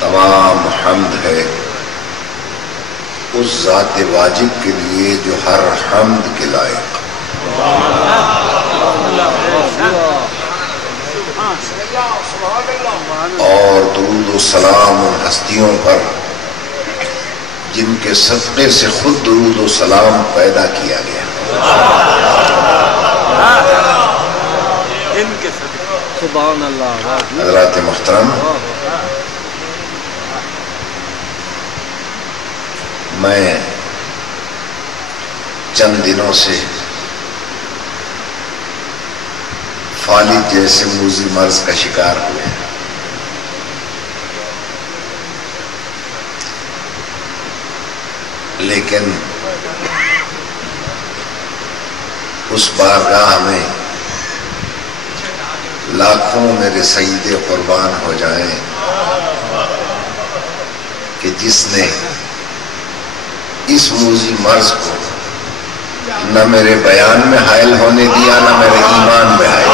تمام حمد ہے اس ذات واجب کے لیے جو ہر حمد کے لائق، اور درود و سلام ان ہستیوں پر جن کے صدقے سے خود درود و سلام پیدا کیا گیا۔ سبحان اللہ۔ حضرات محترم، میں چند دنوں سے فالج جیسے موذی مرض کا شکار ہوئے ہیں۔ لیکن اس بارگاہ میں لاکھوں میرے سجدے قربان ہو جائیں کہ جس نے اس موذی مرض کو نہ میرے بیان میں حائل ہونے دیا، نہ میرے ایمان میں حائل۔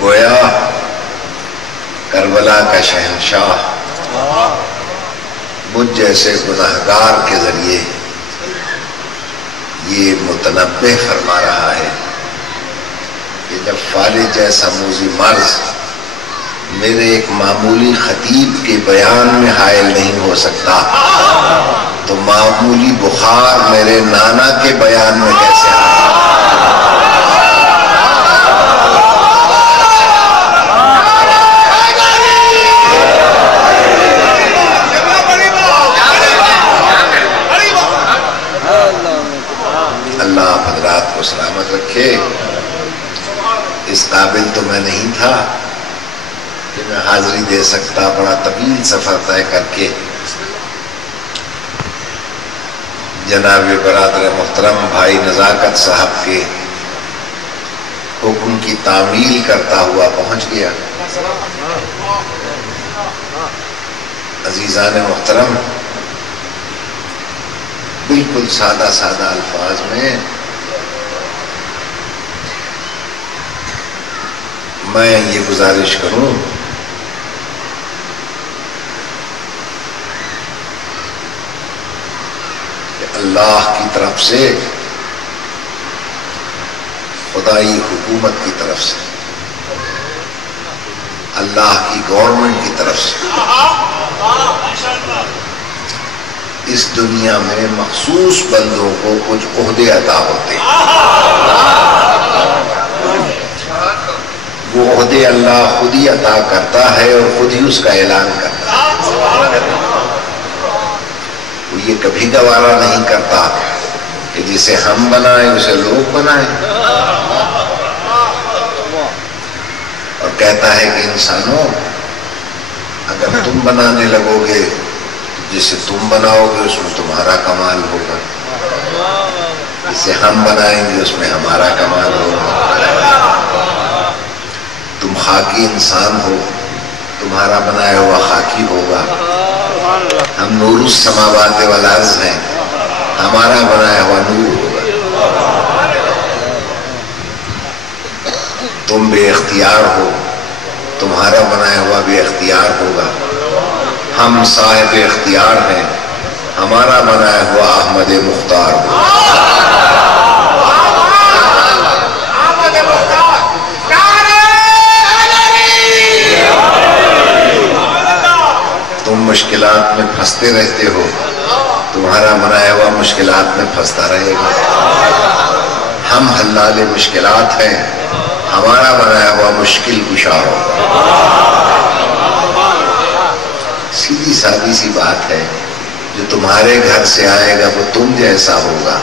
گویا کربلا کا شہنشاہ مجھ جیسے گناہگار کے ذریعے یہ متنبہ فرما رہا ہے کہ جب فالج جیسا موذی مرض میرے ایک معمولی خطیب کے بیان میں حائل نہیں ہو سکتا تو معمولی بخار میرے نانا کے بیان میں کیسے حائل؟ اللہ آپ حضرات کو سلامت رکھے۔ اس قابل تو میں نہیں تھا کہ میں حاضری دے سکتا، بڑا طویل سفر طے کر کے جناب برادر محترم بھائی نزاکت صاحب کے حکم کی تعمیل کرتا ہوا پہنچ گیا۔ عزیزان محترم، بالکل سادہ سادہ الفاظ میں میں یہ گزارش کروں کہ اللہ کی طرف سے، خدائی حکومت کی طرف سے، اللہ کی گورنمنٹ کی طرف سے اس دنیا میں مخصوص بندوں کو کچھ عہدے عطا ہوتے ہیں۔ وہ عہدے اللہ خود ہی عطا کرتا ہے اور خود ہی اس کا اعلان کرتا ہے۔ وہ یہ کبھی گوارا نہیں کرتا کہ جسے ہم بنائیں اسے لوگ بنائیں، اور کہتا ہے کہ انسانوں اگر تم بنانے لگو گے جسے تم بناؤ گے اس میں تمہارا کمال ہوگا، جسے ہم بنائیں گے اس میں ہمارا کمال ہوگا۔ تم خاکی انسان ہو، تمہارا بنایا ہوا خاکی ہوگا۔ ہم نور السماوات والارض ہیں، ہمارا بنایا ہوا نور ہوگا۔ تم بے اختیار ہو، تمہارا بنایا ہوا بے اختیار ہوگا۔ ہم صاحب اختیار ہیں، ہمارا بنایا ہوا احمد مختار ہوگا۔ تم مشکلات میں پھنستے رہتے ہو، تمہارا بنایا ہوا مشکلات میں پھنستا رہے گا۔ ہم حلال مشکلات ہیں، ہمارا بنایا ہوا مشکل کشا ہوگا۔ سیدھی سادی سی بات ہے، جو تمہارے گھر سے آئے گا وہ تم جیسا ہوگا،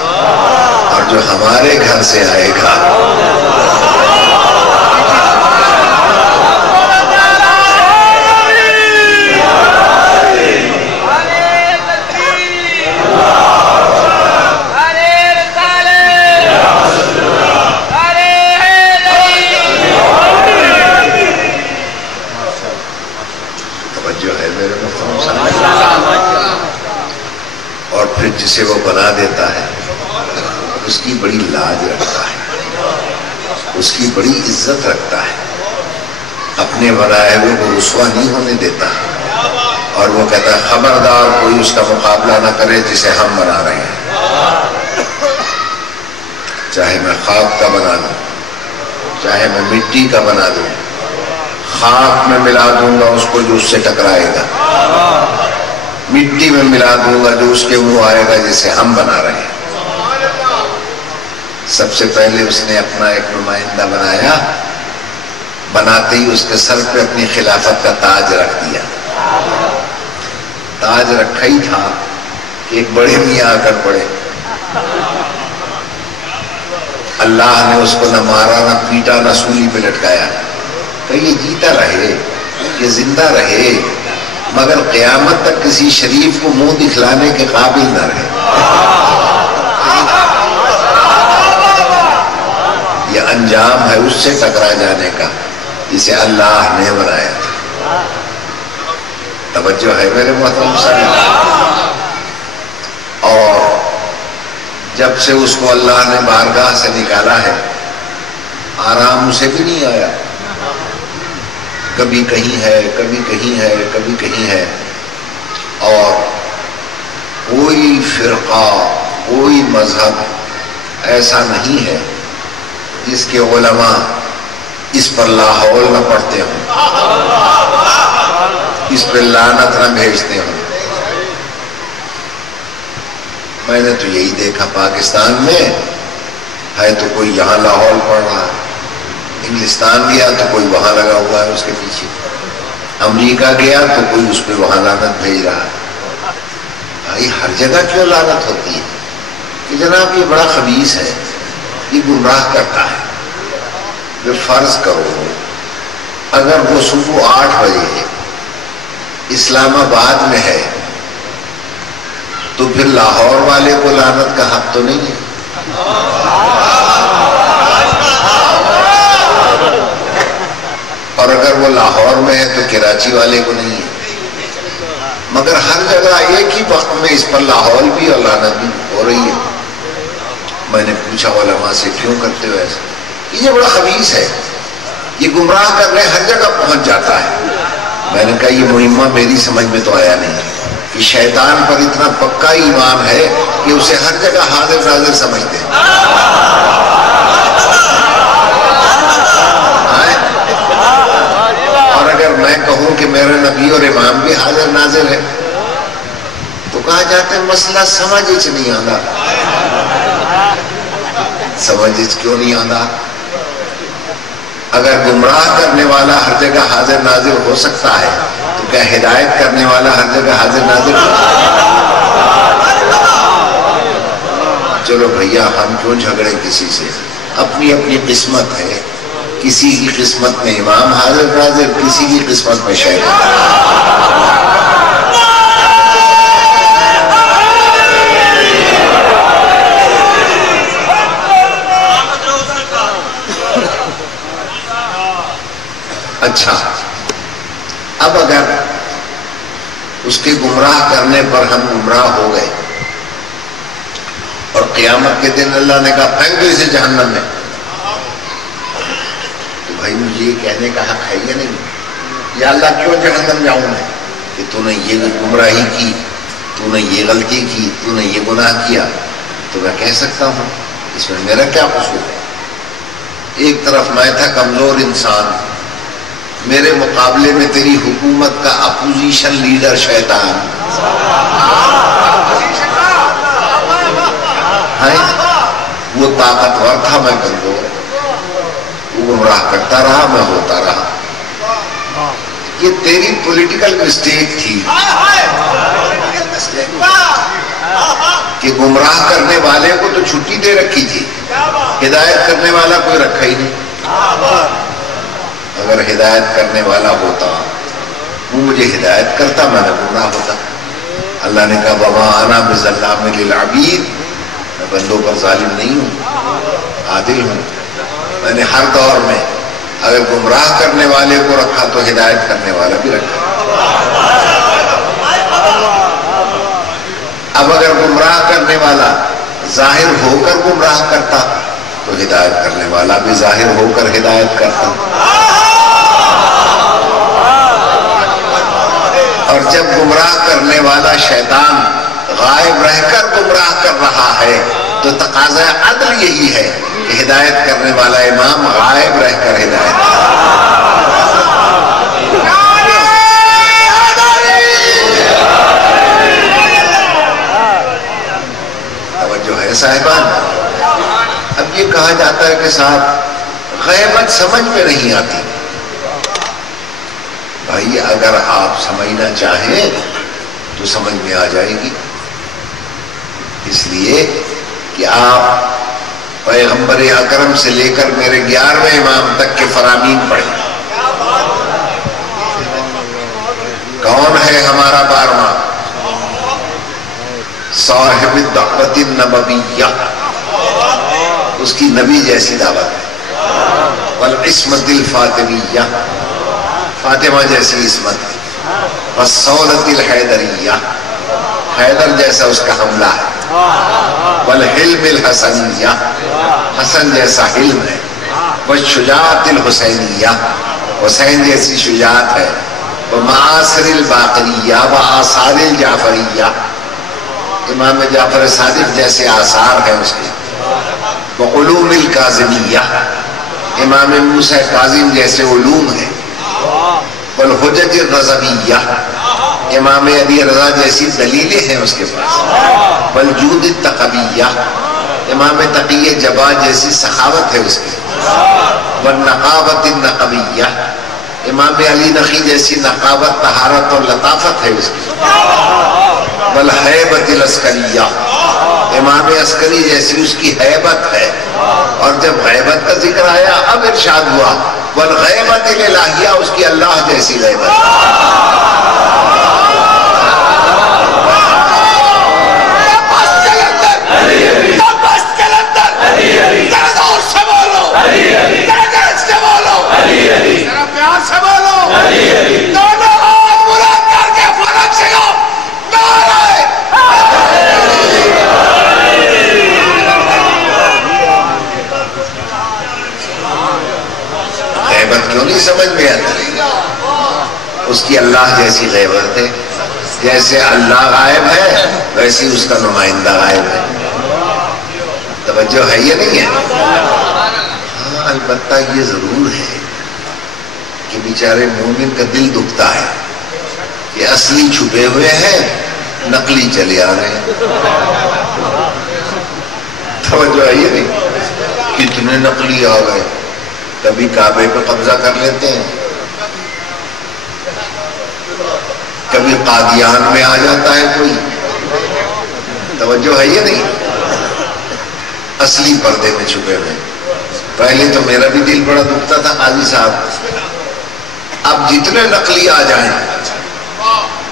اور جو ہمارے گھر سے آئے گا توجہ ہے میرے محترم صاحب؟ اور پھر جسے وہ بنا دیتا ہے اس کی بڑی لاج رکھتا ہے، اس کی بڑی عزت رکھتا ہے، اپنے بنائے ہوئے کو رسوا نہیں ہونے دیتا، اور وہ کہتا ہے خبردار کوئی اس کا مقابلہ نہ کرے جسے ہم بنا رہے ہیں، چاہے میں خاک کا بنا دوں، چاہے میں مٹی کا بنا دوں، خاک میں ملا دوں گا اس کو جو اس سے ٹکرائے گا، مٹی میں ملا دوں گا جو اس کے منہ آئے گا جسے ہم بنا رہے ہیں۔ سب سے پہلے اس نے اپنا ایک نمائندہ بنایا، بناتے ہی اس کے سر پہ اپنی خلافت کا تاج رکھ دیا۔ تاج رکھا ہی تھا کہ ایک بڑے میاں آ کر پڑے، اللہ نے اس کو نہ مارا نہ پیٹا نہ سولی پہ لٹکایا کہ یہ جیتا رہے، یہ زندہ رہے، مگر قیامت تک کسی شریف کو منہ دکھلانے کے قابل نہ رہے۔ یہ انجام ہے اس سے ٹکرا جانے کا جسے اللہ نے بنایا تھا۔ توجہ ہے میرے محترم صاحب؟ اور جب سے اس کو اللہ نے بارگاہ سے نکالا ہے آرام اسے بھی نہیں آیا، کبھی کہیں ہے، کبھی کہیں ہے، کبھی کہیں ہے، اور کوئی فرقہ کوئی مذہب ایسا نہیں ہے جس کے علماء اس پر لاحول نہ پڑھتے ہوں، اس پر لعنت نہ بھیجتے ہوں۔ میں نے تو یہی دیکھا پاکستان میں ہے تو کوئی یہاں لاحول پڑھ رہا ہے، انگلستان گیا تو کوئی وہاں لگا ہوا ہے اس کے پیچھے، امریکہ گیا تو کوئی اس پہ وہاں لعنت بھیج رہا ہے۔ بھائی ہر جگہ کیوں لعنت ہوتی ہے؟ کہ جناب یہ بڑا خبیث ہے، یہ گمراہ کرتا ہے۔ جو فرض کرو اگر وہ صبح 8 بجے اسلام آباد میں ہے تو پھر لاہور والے کو لعنت کا حق تو نہیں ہے؟ اور اگر وہ لاہور میں ہے تو کراچی والے کو نہیں ہے؟ مگر ہر جگہ ایک ہی وقت میں اس پر لاہور بھی اور لعنت بھی ہو رہی ہے۔ میں نے پوچھا علماء سے کیوں کرتے ہو ایسا؟ یہ بڑا خبیث ہے، یہ گمراہ کرنے ہر جگہ پہنچ جاتا ہے۔ میں نے کہا یہ مہمہ میری سمجھ میں تو آیا نہیں کہ شیطان پر اتنا پکا ایمان ہے کہ اسے ہر جگہ حاضر ناظر سمجھتے ہیں۔ اور اگر میں کہوں کہ میرے نبی اور امام بھی حاضر ناظر ہے تو کہا جاتا ہے مسئلہ سمجھ نہیں آتا۔ سمجھ کیوں نہیں آتا؟ اگر گمراہ کرنے والا ہر جگہ حاضر ناظر ہو سکتا ہے تو کیا ہدایت کرنے والا ہر جگہ حاضر ناظر ہو سکتا ہے؟ چلو بھیا ہم کیوں جھگڑے کسی سے؟ اپنی اپنی قسمت ہے، کسی کی قسمت میں امام حاضر ناظر، کسی کی قسمت میں شیخ۔ اچھا اب اگر اس کے گمراہ کرنے پر ہم گمراہ ہو گئے اور قیامت کے دن اللہ نے کہا پھینک دو اسے جہنم میں، تو بھائی مجھے یہ کہنے کا حق ہے یا نہیں؟ یا اللہ کیوں جہنم جاؤں میں کہ تو نے یہ گمراہی کی، تو نے یہ غلطی کی، تو نے یہ گناہ کیا؟ تو میں کہہ سکتا ہوں اس میں میرا کیا قصور ہے؟ ایک طرف میں تھا کمزور انسان، میرے مقابلے میں تیری حکومت کا اپوزیشن لیڈر شیطان، وہ طاقتور تھا میں کمزور، وہ گمراہ کرتا رہا میں ہوتا رہا۔ یہ تیری پولیٹیکل مسٹیک تھی کہ گمراہ کرنے والے کو تو چھٹی دے رکھی تھی، ہدایت کرنے والا کوئی رکھا ہی نہیں۔ اگر ہدایت کرنے والا ہوتا وہ مجھے ہدایت کرتا، میں نے گمراہ ہوتا۔ اللہ نے کہا وما انا بظلام للعبید، میں بندوں پر ظالم نہیں ہوں، عادل ہوں۔ میں نے ہر دور میں اگر گمراہ کرنے والے کو رکھا تو ہدایت کرنے والا بھی رکھا. اب اگر گمراہ کرنے والا ظاہر ہو کر گمراہ کرتا تو ہدایت کرنے والا بھی ظاہر ہو کر ہدایت کرتا. اور جب گمراہ کرنے والا شیطان غائب رہ کر گمراہ کر رہا ہے تو تقاضا عدل یہی ہے کہ ہدایت کرنے والا امام غائب رہ کر ہدایت کرے. توجہ ہے صاحبان. اب یہ کہا جاتا ہے کہ صاحب غیبت سمجھ میں نہیں آتی. بھائی اگر آپ سمجھنا چاہیں تو سمجھ میں آ جائے گی. اس لیے کہ آپ پیغمبر اکرم سے لے کر میرے 11ویں امام تک کے فرامین پڑھیں. کون ہے ہمارا 12واں؟ صاحب الدعوت النبویہ. اس کی نبی جیسی دعوت ہے. والعصمت الفاطمیہ، فاطمہ جیسی عصمت ہے. والصولۃ الحیدریہ، حیدر جیسا اس کا حملہ ہے. والحلم الحسنیہ، حسن جیسا حلم ہے. والشجاعت الحسینیہ، حسین جیسی شجاعت ہے. ومعاصر الباقریہ وآثار الجعفریہ، امام جعفر صادق جیسے آثار ہیں اس کے. وعلوم الکاظمیہ، امام موسیٰ کاظم جیسے علوم ہیں. والحجج الرضویہ، امام علی رضا جیسی دلیلیں ہیں اس کے پاس. والجود التقویہ، امام تقی جبا جیسی سخاوت ہے اس کی. والنقابت النقویہ، امام علی نقی جیسی نقابت، طہارت اور لطافت ہے اس کی. والحیبت العسکریہ، امام عسکری جیسی اس کی حیبت ہے. اور جب غیبت کا ذکر آیا اب ارشاد ہوا والغیبت الالہیہ، اس کی اللہ جیسی غیبت. کیوں نہیں سمجھ میں آتی؟ اس کی اللہ جیسی غیبت ہے. جیسے اللہ غائب ہے ویسی اس کا نمائندہ غائب ہے. توجہ ہے یہ نہیں ہے؟ ہاں البتہ یہ ضرور ہے کہ بیچارے مومن کا دل دکھتا ہے کہ اصلی چھپے ہوئے ہیں، نقلی چلے آ رہے ہیں. توجہ ہے یہ نہیں؟ کتنے نقلی آ گئے. کبھی کعبے پہ قبضہ کر لیتے ہیں، کبھی قادیان میں آ جاتا ہے کوئی. توجہ ہے یہ نہیں؟ اصلی پردے میں چھپے ہوئے. پہلے تو میرا بھی دل بڑا دکھتا تھا قاضی صاحب. اب جتنے نقلی آ جائیں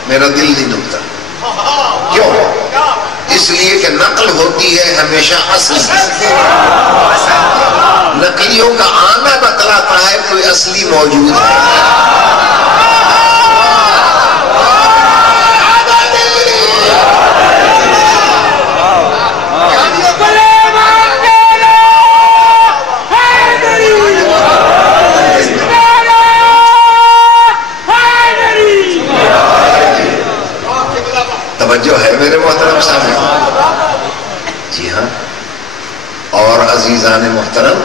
میرا دل نہیں دکھتا. کیوں؟ اس لیے کہ نقل ہوتی ہے ہمیشہ اصل. نقلیوں کا آنا بتلاتا ہے کوئی اصلی موجود ہے. توجہ ہے میرے محترم سامنے؟ جی ہاں. اور عزیزان محترم،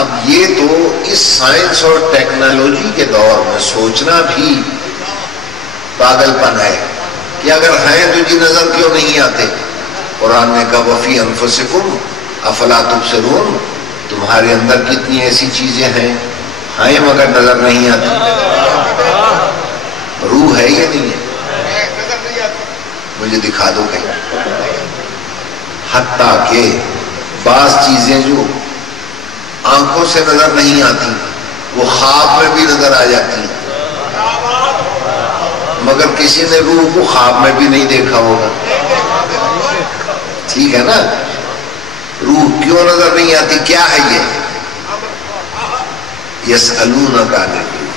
اب یہ تو اس سائنس اور ٹیکنالوجی کے دور میں سوچنا بھی پاگل پن ہے کہ اگر ہیں تو جی نظر کیوں نہیں آتے. قرآن نے کہا وفی انفسکم افلا تبصرون، تمہارے اندر کتنی ایسی چیزیں ہیں مگر نظر نہیں آتی. روح ہے یہ نہیں ہے؟ مجھے دکھا دو کہیں. حتیٰ کہ بعض چیزیں جو آنکھوں سے نظر نہیں آتی وہ خواب میں بھی نظر آ جاتی ہیں. مگر کسی نے روح کو خواب میں بھی نہیں دیکھا ہوگا. ٹھیک ہے نا؟ روح کیوں نظر نہیں آتی؟ کیا ہے یہ؟ یسألونک عن الروح،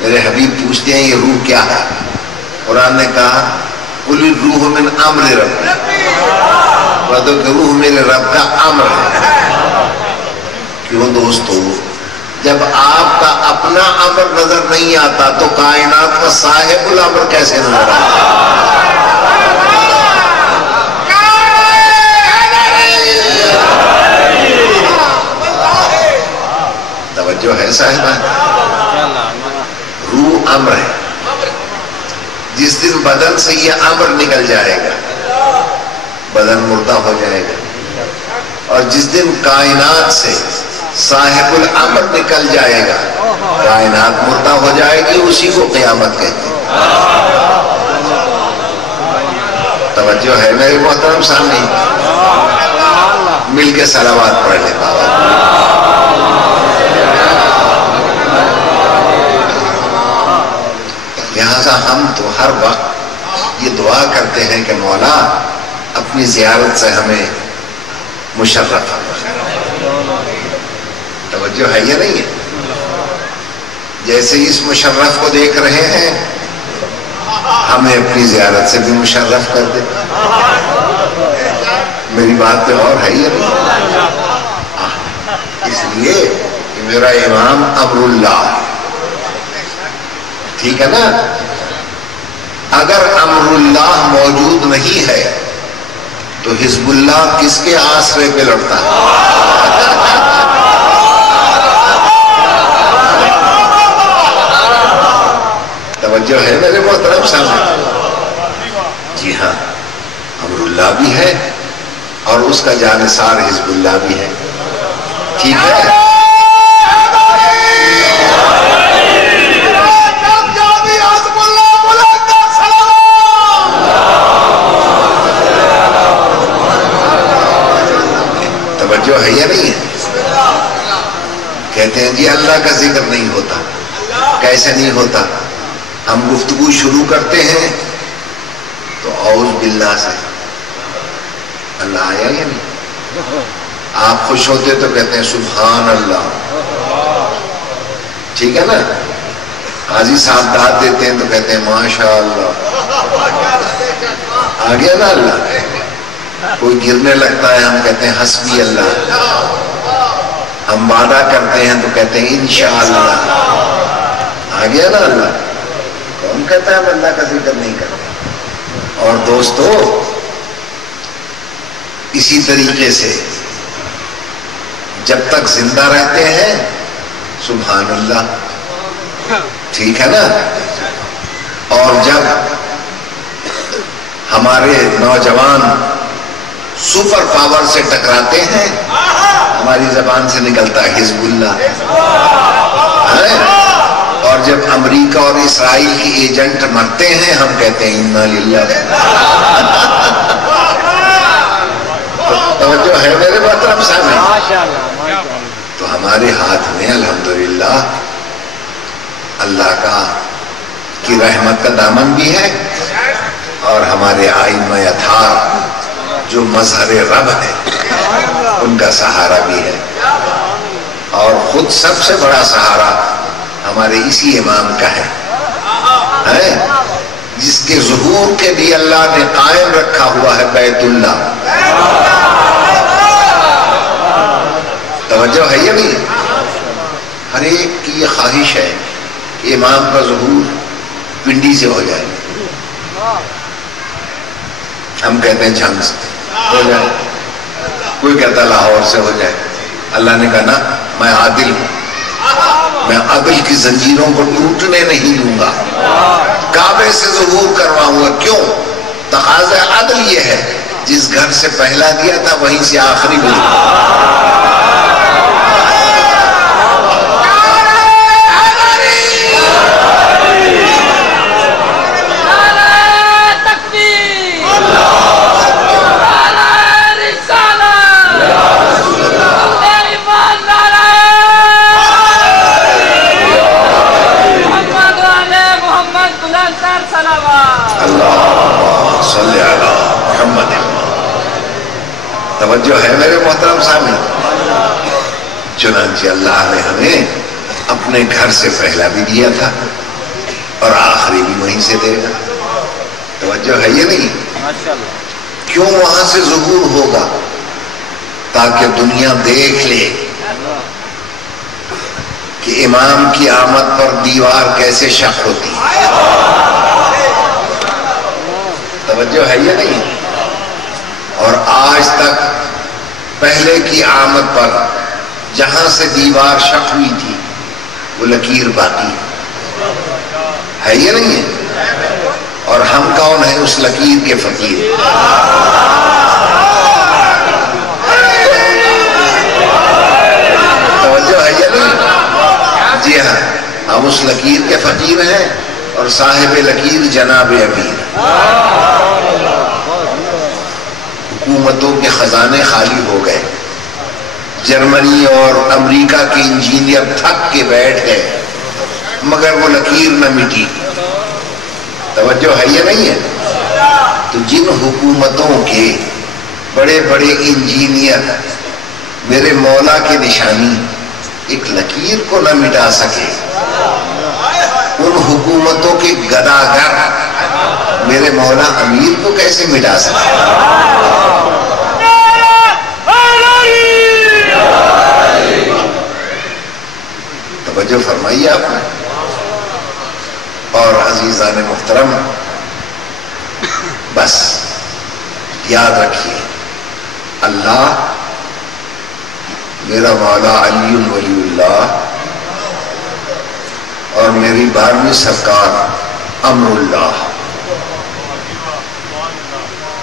میرے حبیب پوچھتے ہیں یہ روح کیا ہے؟ قرآن نے کہا قل الروح من امر ربی، کہ روح میرے رب کا امر ہے۔ کیوں دوستو، جب آپ کا اپنا امر نظر نہیں آتا تو کائنات کا صاحب الامر کیسے نظر آتا؟ توجہ ہے صاحبان؟ روح امر ہے، جس دن بدن سے یہ امر نکل جائے گا بدن مردہ ہو جائے گا، اور جس دن کائنات سے صاحب الامر نکل جائے گا کائنات مردہ ہو جائے گی، اسی کو قیامت کہتے ہیں۔ توجہ ہے میرے محترم سامنے؟ مل کے صلوات پڑھ لیں بابا۔ لہذا ہم تو ہر وقت یہ دعا کرتے ہیں کہ مولا اپنی زیارت سے ہمیں مشرف فرما۔ توجہ ہے یا نہیں ہے؟ جیسے اس مشرف کو دیکھ رہے ہیں ہمیں اپنی زیارت سے بھی مشرف کر دے۔ میری بات پہ اور ہے یا نہیں؟ اس لیے کہ میرا امام امر اللہ ہے، ٹھیک ہے نا؟ اگر امر اللہ موجود نہیں ہے تو حزب اللہ کس کے آسرے پہ لڑتا ہے؟ توجہ ہے میرے محترم سامنے؟ جی ہاں، امر اللہ بھی ہے اور اس کا جانثار حزب اللہ بھی ہے، ٹھیک ہے؟ توجہ ہے یا نہیں ہے؟ کہتے ہیں جی اللہ کا ذکر نہیں ہوتا۔ کیسے نہیں ہوتا؟ ہم گفتگو شروع کرتے ہیں تو اعوذ باللہ سے اللہ آیا یا نہیں؟ آپ خوش ہوتے تو کہتے ہیں سبحان اللہ، ٹھیک ہے نا؟ قاضی صاحب داد دیتے ہیں تو کہتے ہیں ماشاء اللہ، آ گیا نا اللہ؟ کوئی گرنے لگتا ہے ہم کہتے ہیں حسبی اللہ، ہم وعدہ کرتے ہیں تو کہتے ہیں انشاءاللہ، آ گیا نا اللہ؟ کون کہتا ہے ہم اللہ کا ذکر نہیں کرتے؟ اور دوستو اسی طریقے سے جب تک زندہ رہتے ہیں سبحان اللہ، ٹھیک ہے نا؟ اور جب ہمارے نوجوان سپر پاور سے ٹکراتے ہیں ہماری زبان سے نکلتا ہے حزب اللہ، اور جب امریکہ اور اسرائیل کی ایجنٹ مرتے ہیں ہم کہتے ہیں انا للہ۔ توجہ ہے میرے محترم سامنے؟ تو ہمارے ہاتھ میں الحمدللہ اللہ کی رحمت کا دامن بھی ہے، اور ہمارے ائمہ اطہار جو مظہر رب ہے ان کا سہارا بھی ہے، اور خود سب سے بڑا سہارا ہمارے اسی امام کا ہے جس کے ظہور کے بھی اللہ نے قائم رکھا ہوا ہے بیت اللہ۔ توجہ ہے یا نہیں؟ ہر ایک کی یہ خواہش ہے کہ امام کا ظہور پنڈی سے ہو جائے، ہم کہتے ہیں جھنگ سے ہو جائے، کوئی کہتا لاہور سے ہو جائے۔ اللہ نے کہا نا میں عادل ہوں، میں عدل کی زنجیروں کو ٹوٹنے نہیں دوں گا، کعبے سے ظہور کرواؤں گا۔ کیوں؟ تقاضا عدل یہ ہے جس گھر سے پہلا دیا تھا وہیں سے آخری ملے۔ توجہ ہے میرے محترم سامنے؟ چنانچہ اللہ نے ہمیں اپنے گھر سے پہلا بھی دیا تھا اور آخری بھی وہیں سے دے گا. توجہ ہے یہ نہیں؟ کیوں وہاں سے ظہور ہوگا؟ تاکہ دنیا دیکھ لے کہ امام کی آمد پر دیوار کیسے شق ہوتی ہے. توجہ ہے یہ نہیں؟ اور آج تک پہلے کی آمد پر جہاں سے دیوار شق ہوئی تھی وہ لکیر باقی ہے یہ نہیں ہے؟ اور ہم کون ہیں اس لکیر کے فقیر؟ توجہ ہے یہ نہیں؟ جی ہاں، ہم اس لکیر کے فقیر ہیں اور صاحب لکیر جناب امیر. حکومتوں کے خزانے خالی ہو گئے، جرمنی اور امریکہ کے انجینئر تھک کے بیٹھ گئے مگر وہ لکیر نہ مٹی. توجہ ہے یہ نہیں ہے؟ تو جن حکومتوں کے بڑے بڑے انجینئر میرے مولا کی نشانی ایک لکیر کو نہ مٹا سکے، ان حکومتوں کے گداگر میرے مولا امیر کو کیسے مٹا سکے؟ توجہ فرمائیے آپ نے. اور عزیزان محترم، بس یاد رکھیے اللہ میرا مولا علی ولی اللہ اور میری 12ویں سرکار امر اللہ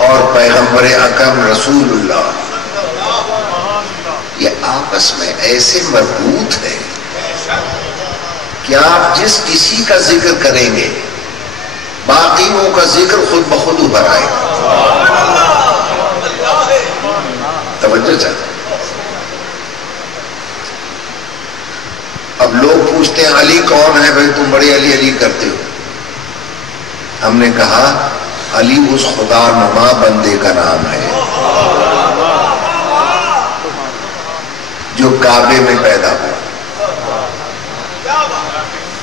اور پیغمبر اکرم رسول اللہ یہ آپس میں ایسے مربوط ہے کہ آپ جس کسی کا ذکر کریں گے باقیوں کا ذکر خود بخود ابھر آئے گا. توجہ چاہتے. اب لوگ پوچھتے ہیں علی کون ہے بھائی، تم بڑے علی علی کرتے ہو. ہم نے کہا علی اس خدا نما بندے کا نام ہے جو کعبے میں پیدا ہوا.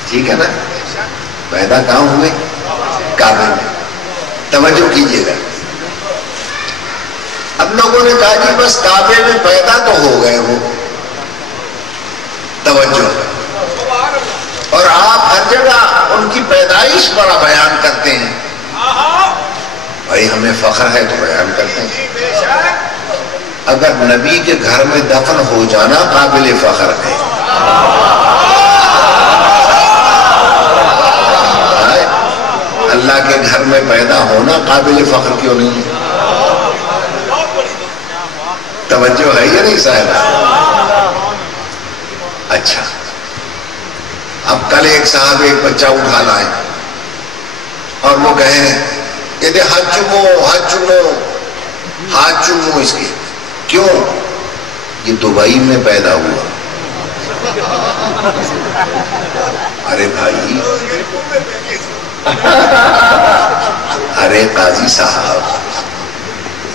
ٹھیک ہے نا؟ پیدا کہاں ہوئے؟ کعبے میں. توجہ کیجئے گا. اب لوگوں نے کہا کہ بس کعبے میں پیدا تو ہو گئے وہ. توجہ. اور آپ ہر جگہ ان کی پیدائش بڑا بیان کرتے ہیں. بھائی ہمیں فخر ہے تو بیان کرتے ہیں. اگر نبی کے گھر میں دفن ہو جانا قابل فخر ہے، اللہ کے گھر میں پیدا ہونا قابل فخر کیوں نہیں ہے؟ توجہ ہے یا نہیں صاحب؟ اچھا، اب کل ایک صاحب ایک بچہ اٹھا لائے اور وہ کہیں کہ ہاتھ چومو ہاتھ چومو ہاتھ چومو اس کے. کیوں؟ یہ دبئی میں پیدا ہوا. ارے بھائی، ارے قاضی صاحب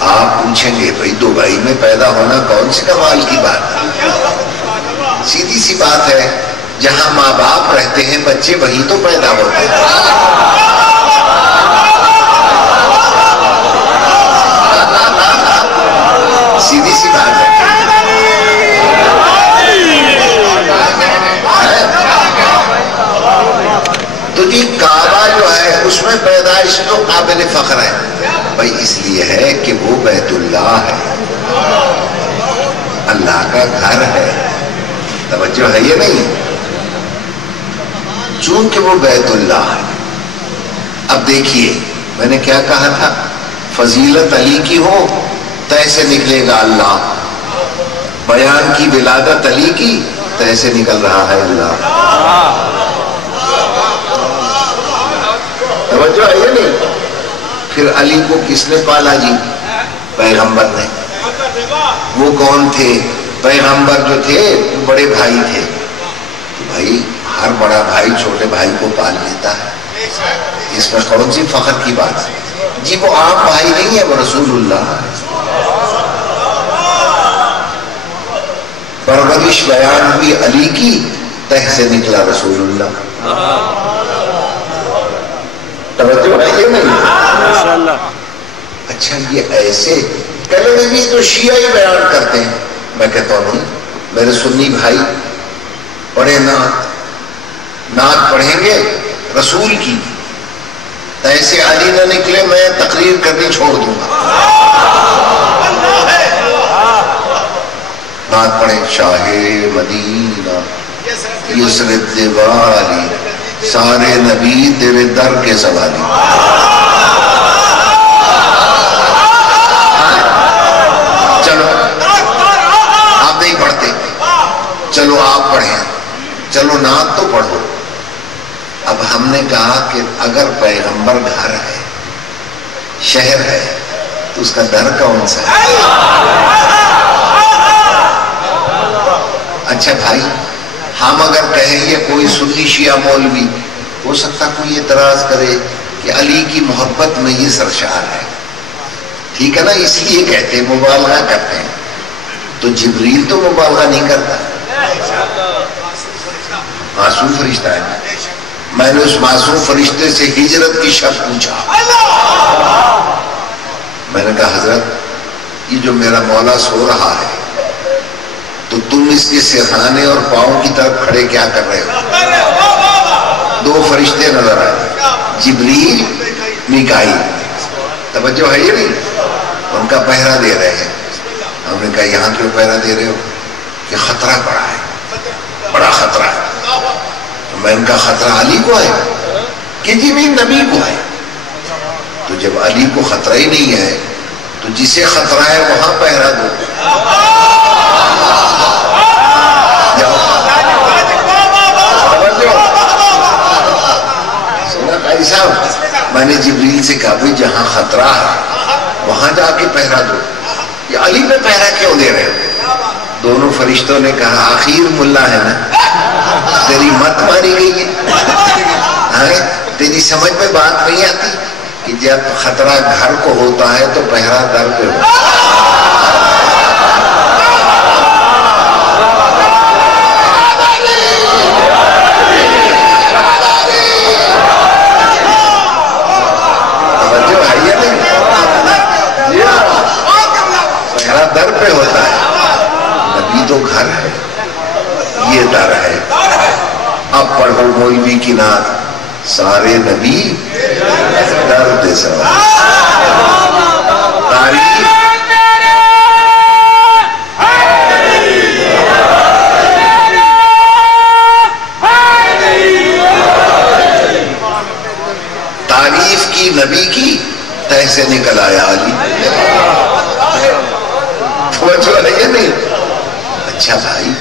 آپ پوچھیں گے بھائی دبئی میں پیدا ہونا کون سی کمال کی بات ہے؟ سیدھی سی بات ہے، جہاں ماں باپ رہتے ہیں بچے وہی تو پیدا ہوتے ہیں. سیدھی سی بات ہے. تو جی کعبہ جو ہے اس میں پیدائش تو قابل فخر ہے بھائی، اس لیے ہے کہ وہ بیت اللہ ہے، اللہ کا گھر ہے. توجہ ہے یہ نہیں؟ چونکہ وہ بیت اللہ ہے. اب دیکھیے میں نے کیا کہا تھا، فضیلت علی کی ہو تیسے نکلے گا اللہ، بیان کی ولادت علی کی تیسے نکل رہا ہے اللہ. توجہ ہے یہ نہیں؟ پھر علی کو کس نے پالا جی؟ پیغمبر نے. وہ کون تھے؟ پیغمبر جو تھے وہ بڑے بھائی تھے. بھائی ہر بڑا بھائی چھوٹے بھائی کو پال لیتا ہے، اس میں کون سی فخر کی بات ہے جی؟ وہ عام بھائی نہیں ہے، وہ رسول اللہ ہے. پرورش بیان ہوئی علی کی تہ سے نکلا رسول اللہ. توجہ ہے یہ نہیں؟ ماشاءاللہ. اچھا یہ ایسے کہنے بھی تو شیعہ ہی بیان کرتے ہیں. میں کہتا ہوں میرے سنی بھائی پڑھے نعت پڑھیں گے رسول کی، ایسے علی نہ نکلے میں تقریر کرنی چھوڑ دوں گا. نعت پڑھیں شاہ مدینہ یسرد والی سارے نبی تیرے در کے سوالی. چلو آپ نہیں پڑھتے، چلو آپ پڑھیں، چلو نعت تو پڑھو. اب ہم نے کہا کہ اگر پیغمبر گھر ہے، شہر ہے، تو اس کا در کون سا ہے؟ اچھا بھائی ہم اگر کہیں یہ کوئی سنی شیعہ مولوی، ہو سکتا کوئی اعتراض کرے کہ علی کی محبت میں یہ سرشار ہے، ٹھیک ہے نا، اس لیے کہتے ہیں مبالغہ کرتے ہیں. تو جبریل تو مبالغہ نہیں کرتا، معصوم فرشتہ ہے. میں نے اس معصوم فرشتے سے ہجرت کی شب پوچھا. میں نے کہا حضرت یہ جو میرا مولا سو رہا ہے تو تم اس کے سرہانے اور پاؤں کی طرف کھڑے کیا کر رہے ہو؟ دو فرشتے نظر آئے، جبریل میکائیل. توجہ ہے یہ نہیں؟ ان کا پہرا دے رہے ہیں. ہم نے کہا یہاں کیوں پہرا دے رہے ہو؟ کہ خطرہ پڑا ہے، بڑا خطرہ ہے. میں ان کا خطرہ علی کو ہے کہ جی بھی نبی کو ہے. تو جب علی کو خطرہ ہی نہیں ہے تو جسے خطرہ ہے وہاں پہرا دو. میں نے جبریل سے کہا بھائی جہاں خطرہ ہے وہاں جا کے پہرا دو، یہ علی پہ پہرا کیوں دے رہے ہو؟ دونوں فرشتوں نے کہا آخر ملا ہے نا، تیری مت ماری گئی ہے، تیری سمجھ میں بات نہیں آتی کہ جب خطرہ گھر کو ہوتا ہے تو پہرا در پہ ہوتا ہے. در پہ ہوتا ہے، نبی تو گھر ہے، یہ در ہے. اب پڑھو مولوی کی نعت سارے نبی در دے سوا. تعریف کی نبی کی تہ سے نکل آیا علی. نہیں. اچھا بھائی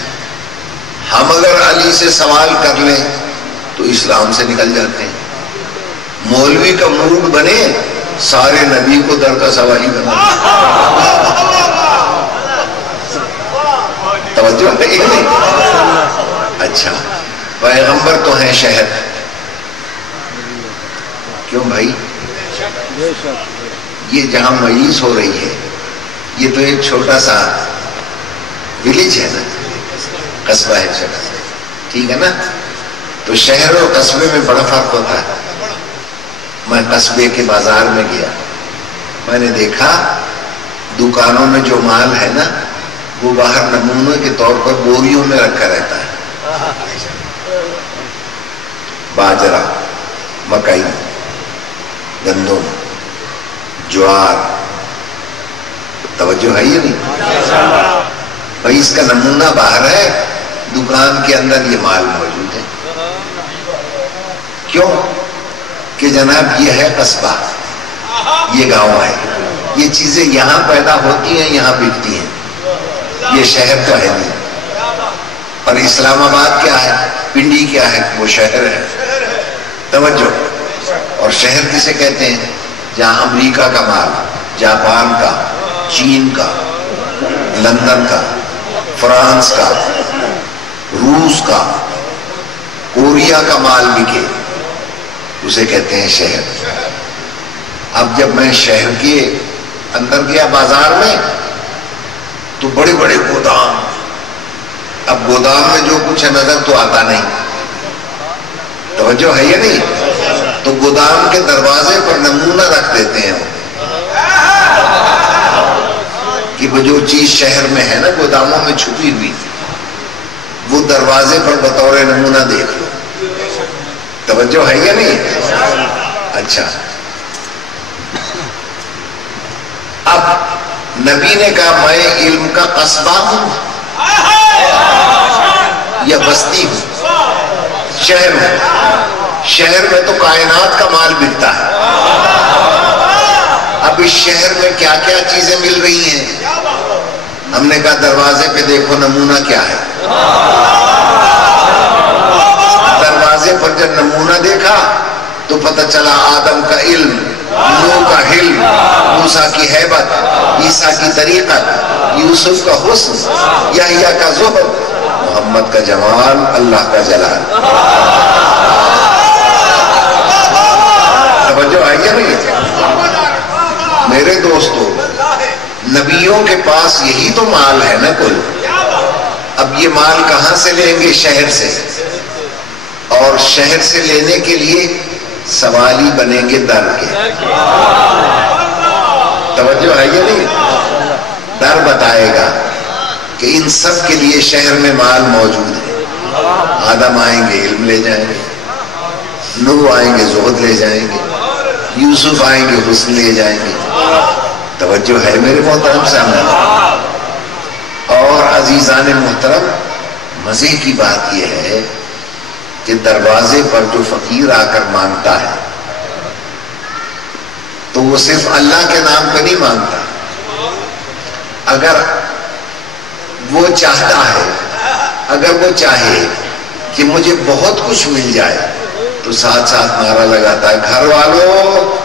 ہم اگر علی سے سوال کر لیں تو اسلام سے نکل جاتے ہیں. مولوی کا موڈ بنے سارے نبی کو در کا سوالی بنا. توجہ نہیں. اچھا پیغمبر تو ہیں شہر، کیوں بھائی؟ یہ جہاں مجلس ہو رہی ہے یہ تو ایک چھوٹا سا ولیج ہے نا، قصبہ ہے چھوٹا سا، ٹھیک ہے نا. تو شہر اور قصبے میں بڑا فرق ہوتا ہے. میں قصبے کے بازار میں گیا، میں نے دیکھا دکانوں میں جو مال ہے نا وہ باہر نمونے کے طور پر بوریوں میں رکھا رہتا ہے. باجرہ، مکئی، گندم، جوار. توجہ ہے یہ نہیں؟ بھائی اس کا نمونہ باہر ہے، دکان کے اندر یہ مال موجود ہے. کیوں؟ کہ جناب یہ ہے قصبہ، یہ گاؤں ہے، یہ چیزیں یہاں پیدا ہوتی ہیں، یہاں بکتی ہیں. یہ شہر تو ہے نہیں. اور اسلام آباد کیا ہے، پنڈی کیا ہے، وہ شہر ہے. توجہ. اور شہر کسے کہتے ہیں؟ جہاں امریکہ کا مال، جاپان کا، چین کا، لندن کا، فرانس کا، روس کا، کوریا کا مال بکے، اسے کہتے ہیں شہر. اب جب میں شہر کے اندر گیا بازار میں تو بڑے بڑے گودام، اب گودام میں جو کچھ ہے نظر تو آتا نہیں، توجہ ہے یا نہیں؟ تو گودام کے دروازے پر نمونہ رکھ دیتے ہیں کہ وہ جو چیز شہر میں ہے نا گوداموں میں چھپی ہوئی، وہ دروازے پر بطور نمونہ دیکھ لو، توجہ ہے یا نہیں؟ اچھا، اب نبی نے کہا میں علم کا قصبہ ہوں یا بستی ہوں؟ شہر ہوں، شہر میں تو کائنات کا مال بکتا ہے، اب اس شہر میں کیا کیا چیزیں مل رہی ہیں؟ ہم نے کہا دروازے پہ دیکھو نمونہ کیا ہے۔ دروازے پر جب نمونہ دیکھا تو پتہ چلا آدم کا علم، نوح کا حلم، موسیٰ کی ہیبت، عیسیٰ کی طریقت، یوسف کا حسن، یحییٰ کا زہد، محمد کا جمال، اللہ کا جلال۔ توجہ آئی ہے نہیں؟ میرے دوستو، نبیوں کے پاس یہی تو مال ہے نا کل، اب یہ مال کہاں سے لیں گے؟ شہر سے، اور شہر سے لینے کے لیے سوالی بنیں گے در کے، توجہ ہے یا نہیں؟ در بتائے گا کہ ان سب کے لیے شہر میں مال موجود ہے۔ آدم آئیں گے علم لے جائیں گے، نوح آئیں گے زہد لے جائیں گے، یوسف آئیں گے حسن لے جائیں گے، توجہ ہے میرے محترم سامنے؟ اور عزیزان محترم، مزے کی بات یہ ہے کہ دروازے پر جو فقیر آ کر مانگتا ہے تو وہ صرف اللہ کے نام پہ نہیں مانگتا، اگر وہ چاہتا ہے، اگر وہ چاہے کہ مجھے بہت کچھ مل جائے تو ساتھ ساتھ نعرہ لگاتا ہے، گھر والوں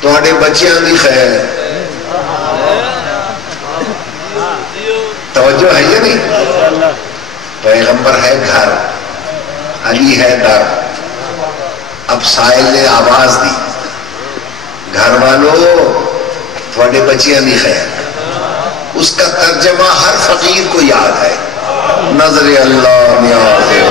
تھوڑے بچیاں دی خیر، توجہ ہے یا نہیں؟ پیغمبر ہے گھر، علی ہے در، اب سائل نے آواز دی، گھر والوں تھوڑے بچیاں دی خیر، اس کا ترجمہ ہر فقیر کو یاد ہے، نظر اللہ نیاز ہے۔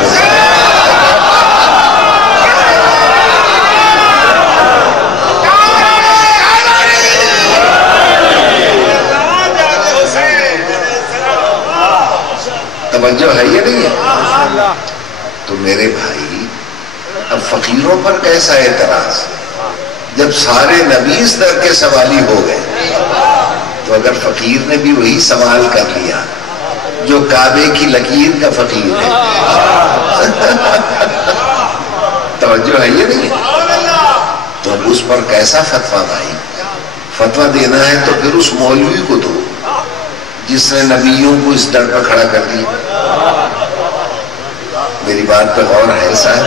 توجہ ہے یہ نہیں ہے؟ تو میرے بھائی، اب فقیروں پر کیسا اعتراض؟ جب سارے نبی اس در کے سوالی ہو گئے تو اگر فقیر نے بھی وہی سوال کر لیا جو کعبے کی لکیر کا فقیر ہے، توجہ ہے یہ نہیں ہے؟ تو اب اس پر کیسا فتویٰ بھائی؟ فتویٰ دینا ہے تو پھر اس مولوی کو دو جس نے نبیوں کو اس در پر کھڑا کر دیا۔ میری بات پہ غور ہے صاحب؟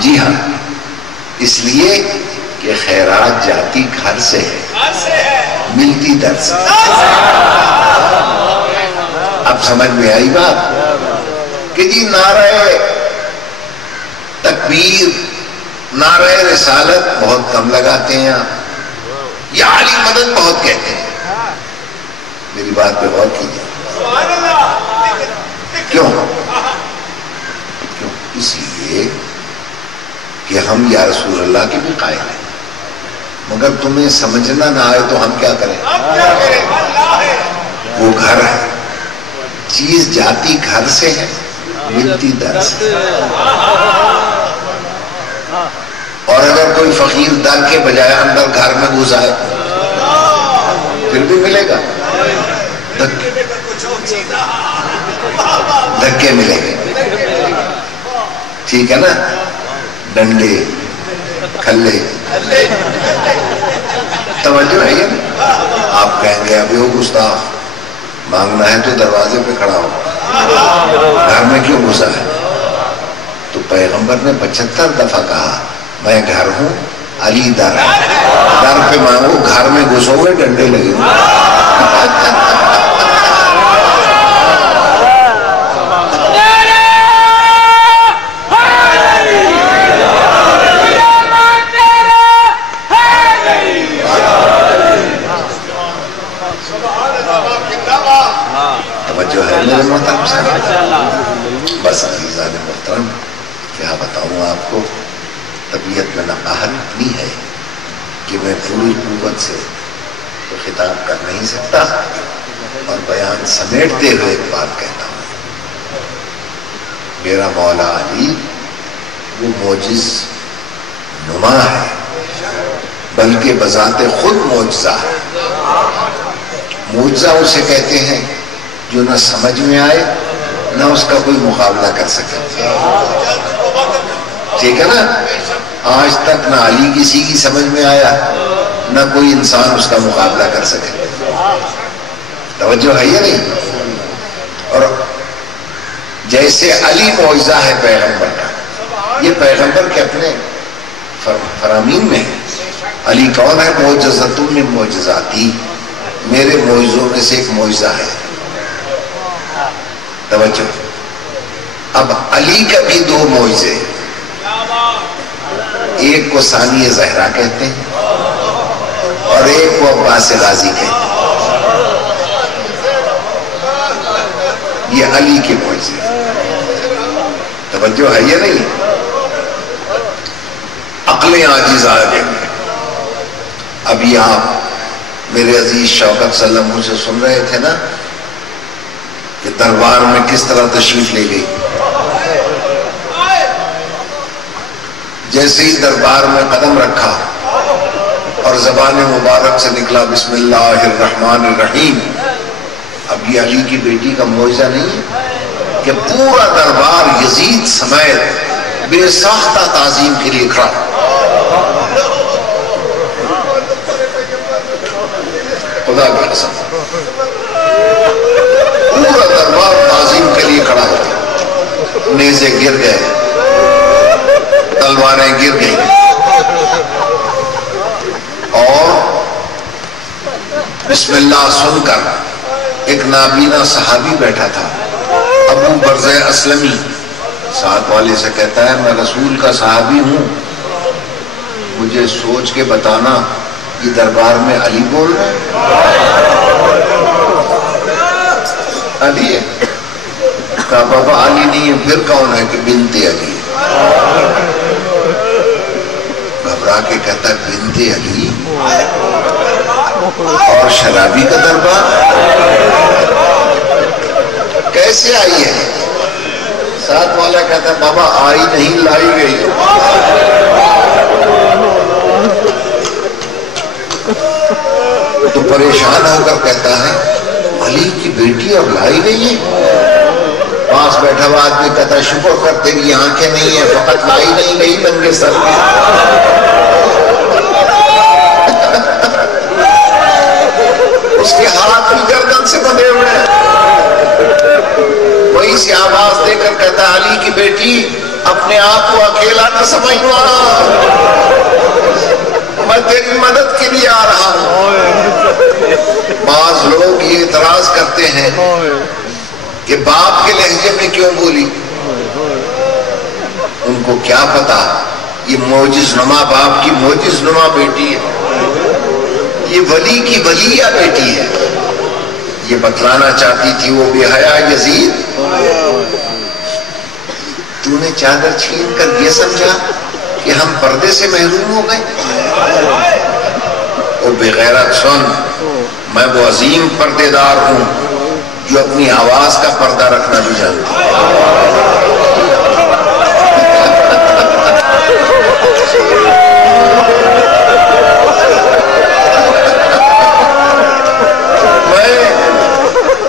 جی ہاں، اس لیے کہ خیرات جاتی گھر سے ہے، ملتی در سے۔ اب سمجھ میں آئی بات کہ جی نعرہ تکبیر، نعرہ رسالت بہت کم لگاتے ہیں آپ، یا علی مدد بہت کہتے ہیں۔ میری بات پہ غور کیجیے، کیوں؟ اس لیے کہ ہم یا رسول اللہ کے بھی قائل ہیں، مگر تمہیں سمجھنا نہ آئے تو ہم کیا کریں؟ وہ گھر ہے، چیز جاتی گھر سے ہے، ملتی در سے۔ اور اگر کوئی فقیر در کے بجائے اندر گھر میں گھس آئے پھر بھی ملے گا، دھکے ملیں گے، ٹھیک ہے نا؟ ڈنڈے، کھلے، توجہ ہے یہ؟ آپ کہیں گے ابھی وہ گستاخ، مانگنا ہے تو دروازے پہ کھڑا ہو، گھر میں کیوں گھسا ہے؟ تو پیغمبر نے 75 دفعہ کہا میں گھر ہوں، علی در ہے، در پہ مانگو، گھر میں گھسو گے ڈنڈے لگے گے۔ بتاؤں آپ کو، طبیعت میں نقاہت اتنی ہے کہ میں پوری قوت سے تو خطاب کر نہیں سکتا، اور بیان سمیٹتے ہوئے ایک بات کہتا ہوں، میرا مولا علی وہ معجز نما ہے، بلکہ بذات خود معجزہ ہے۔ معجزہ اسے کہتے ہیں جو نہ سمجھ میں آئے نہ اس کا کوئی مقابلہ کر سکے، ٹھیک ہے نا؟ آج تک نہ علی کسی کی سمجھ میں آیا نہ کوئی انسان اس کا مقابلہ کر سکے۔ توجہ ہے یا نہیں؟ اور جیسے علی معجزہ ہے پیغمبر کا، یہ پیغمبر کے اپنے فرامین میں ہے۔ علی کون ہے؟ معجزۃ من معجزاتی، میرے معجزوں میں سے ایک معجزہ ہے۔ توجہ، اب علی کا بھی دو معجزے، ایک کو ثانی زہرا کہتے ہیں اور ایک کو عباس غازی کہتے ہیں۔ یہ علی کے معجزے، توجہ ہے یا نہیں؟ عقلیں عاجز آ گئی۔ ابھی آپ میرے عزیز شوکت صلی اللہ علیہ وسلم سے سن رہے تھے نا کہ دربار میں کس طرح تشریف لے گئی۔ جیسے ہی دربار میں قدم رکھا اور زبان مبارک سے نکلا بسم اللہ الرحمن الرحیم، اب یہ علی کی بیٹی کا معجزہ نہیں ہے کہ پورا دربار یزید سمیت بے ساختہ تعظیم کے لیے کھڑا۔ خدا کی قسم، پورا دربار تعظیم کے لیے کھڑا ہو گیا، نیزے گر گئے، تلواریں گر گئی، اور بسم اللہ سن کر ایک نابینا صحابی بیٹھا تھا، ابو برزہ اسلمی، ساتھ والے سے کہتا ہے میں رسول کا صحابی ہوں، مجھے سوچ کے بتانا یہ دربار میں علی بول رہے ہیں؟ علی ہے؟ کہا بابا علی نہیں ہے، پھر کون ہے؟ کہ بنت علی۔ گھبرا کے کہتا ہے بنت علی اور شرابی کا دربار کیسے آئی ہے؟ ساتھ والا کہتا ہے بابا آئی نہیں، لائی گئی۔ تو پریشان ہو کر کہتا ہے علی کی بیٹی اب لائی گئی ہے؟ پاس بیٹھا ہوا آدمی کہتا ہے شکر کر تیری آنکھیں نہیں ہیں، فقط لائی نہیں گئی ننگے سر میں۔ اس کے ہاتھ بھی گردن سے بندھے ہوئے ہیں۔ وہیں سے آواز دے کر کہتا ہے علی کی بیٹی اپنے آپ کو اکیلا نہ سمجھنا، میں تیری مدد کے لیے آ رہا ہوں۔ بعض لوگ یہ اعتراض کرتے ہیں کہ باپ کے لہجے میں کیوں بولی؟ ان کو کیا پتا یہ معجز نما باپ کی معجز نما بیٹی ہے، یہ ولی کی ولیہ بیٹی ہے۔ یہ بتلانا چاہتی تھی وہ بے حیا یزید، تو نے چادر چھین کر یہ سمجھا کہ ہم پردے سے محروم ہو گئے؟ او بے غیرت سن، میں وہ عظیم پردے دار ہوں جو اپنی آواز کا پردہ رکھنا بھی جانتا ہوں۔ میں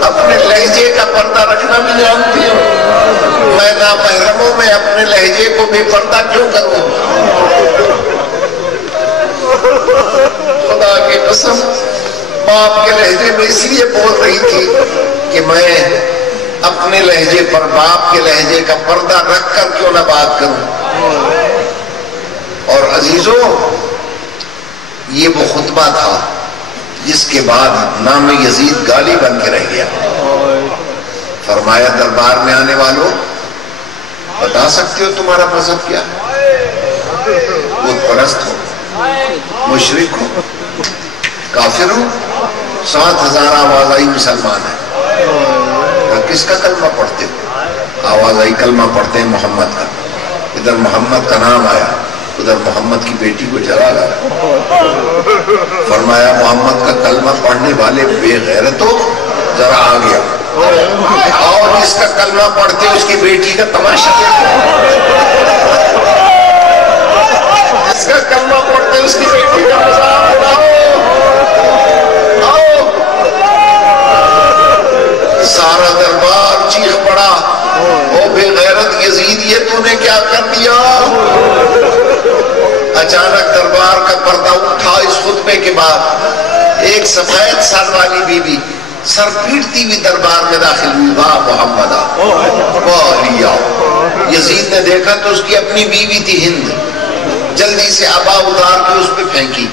اپنے لہجے کا پردہ رکھنا بھی جانتی ہوں، میں نامحرموں میں اپنے لہجے کو بے پردہ کیوں کروں؟ خدا کی قسم باپ کے لہجے میں اس لیے بول رہی تھی کہ میں اپنے لہجے پر باپ کے لہجے کا پردہ رکھ کر کیوں نہ بات کروں۔ اور عزیزوں، یہ وہ خطبہ تھا جس کے بعد نام یزید گالی بن کے رہ گیا۔ فرمایا دربار میں آنے والوں بتا سکتے ہو تمہارا مذہب کیا ہے؟ بت پرست ہو، مشرک ہو، کافر ہو، 7,000 آوازائی مسلمان ہیں، کس کا کلمہ پڑھتے ہو؟ آوازائی کلمہ پڑھتے ہیں محمد کا۔ ادھر محمد کا نام آیا، ادھر محمد کی بیٹی کو جلا لایا۔ فرمایا محمد کا کلمہ پڑھنے والے بے غیرتوں ذرا آ گیا، اور جس کا کلمہ پڑھتے اس کی بیٹی کا تماشا جس کا کلمہ پڑھتے اس کی بیٹی کا مذاق اڑاؤ۔ سارا دربار چیخ پڑا، او بے غیرت یزید یہ تو نے کیا کر دیا؟ اچانک دربار کا پردہ اٹھا۔ اس خطبے کے بعد ایک سفید سر والی بی بی سر پیٹتی ہوئی دربار میں داخل ہوئی، واہ محمد واہ لیا۔ یزید نے دیکھا تو اس کی اپنی بیوی تھی ہند، جلدی سے ابا اتار کے اس پہ پھینکی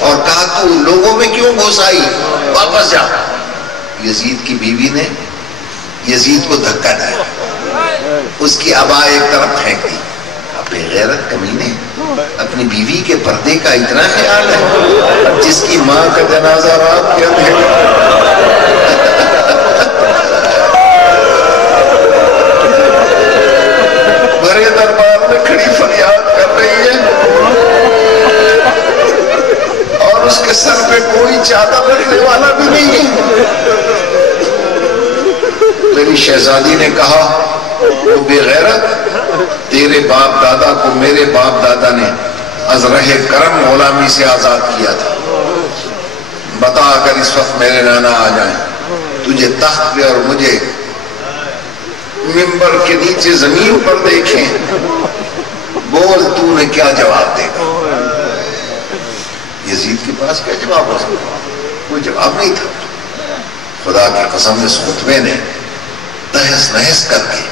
اور کہا تو لوگوں میں کیوں گھس آئی، واپس جا۔ یزید کی بیوی نے یزید کو دھکا دیا، اس کی ابا ایک طرف پھینک دی۔ بے غیرت کمینے، اپنی بیوی کے پردے کا اتنا خیال ہے، جس کی ماں کا جنازہ رات کے اندھیرے بھرے دربار میں کھڑی فریاد کر رہی ہے، اور اس کے سر پہ کوئی چادر رکھنے والا بھی نہیں ہے۔ میری شہزادی نے کہا وہ بے غیرت، تیرے باپ دادا کو میرے باپ دادا نے ازرہ کرم غلامی سے آزاد کیا تھا، بتا اگر اس وقت میرے نانا آ جائیں، تجھے تخت پہ اور مجھے ممبر کے نیچے زمین پر دیکھیں، بول تو نے کیا جواب دے گا؟ یزید کے پاس کیا جواب ہو سکتا؟ کوئی جواب نہیں تھا۔ خدا کی قسم اس خطبے نے تہس نہس کر کے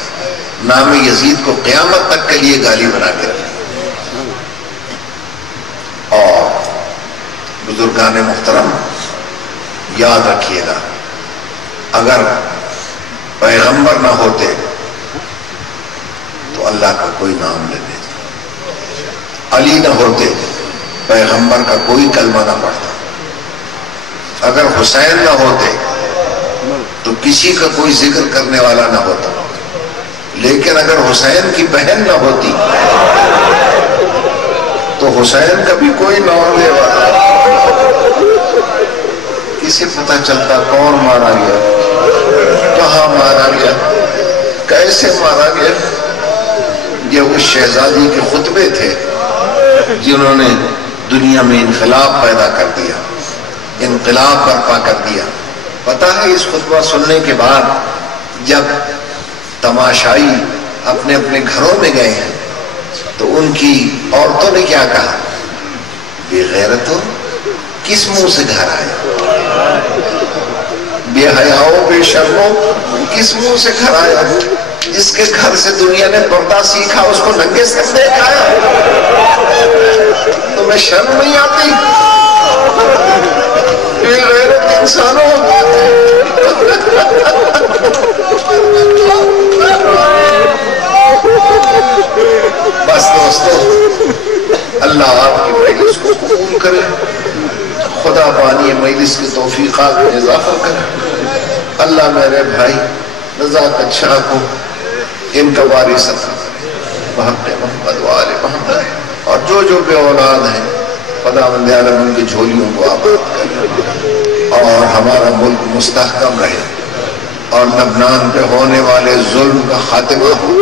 نام یزید کو قیامت تک کے لیے گالی بنا کے رکھا۔ اور بزرگان محترم یاد رکھیے گا، اگر پیغمبر نہ ہوتے تو اللہ کا کوئی نام لے لیتے، علی نہ ہوتے پیغمبر کا کوئی کلمہ نہ پڑھتا، اگر حسین نہ ہوتے تو کسی کا کوئی ذکر کرنے والا نہ ہوتا، لیکن اگر حسین کی بہن نہ ہوتی تو حسین کا بھی کوئی نام لے والا۔ کسے پتہ چلتا کون مارا گیا، کہاں مارا گیا، کیسے مارا گیا؟ یہ اس شہزادی کے خطبے تھے جنہوں نے دنیا میں انقلاب پیدا کر دیا، انقلاب برپا کر دیا۔ پتہ ہے اس خطبہ سننے کے بعد جب تماشائی اپنے اپنے گھروں میں گئے ہیں تو ان کی عورتوں نے کیا کہا؟ بے غیرتوں کس منہ سے گھر آئے، بے حیاؤ بے شرموں کس منہ سے گھر آیا؟ جس کے گھر سے دنیا نے پردہ سیکھا اس کو ننگے سر دیکھایا، تمہیں شرم نہیں آتی؟ بے غیرت انسانوں بس دوستو، اللہ آپ کی مجلس کو قبول کرے، خدا بانی مجلس کی توفیقات میں اضافہ کرے۔ اللہ میرے بھائی نزاکت شاہ کو ان کا وارث عطا کرے، بحق محمد و آل محمد، اور جو بے اولاد ہیں خداوند عالم ان کی جھولیوں کو آباد کرے، اور ہمارا ملک مستحکم رہے، اور لبنان پہ ہونے والے ظلم کا خاتمہ ہو،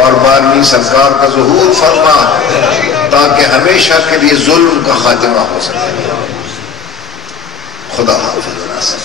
اور 12ویں سرکار کا ظہور فرما تاکہ ہمیشہ کے لیے ظلم کا خاتمہ ہو سکے۔ خدا حافظ۔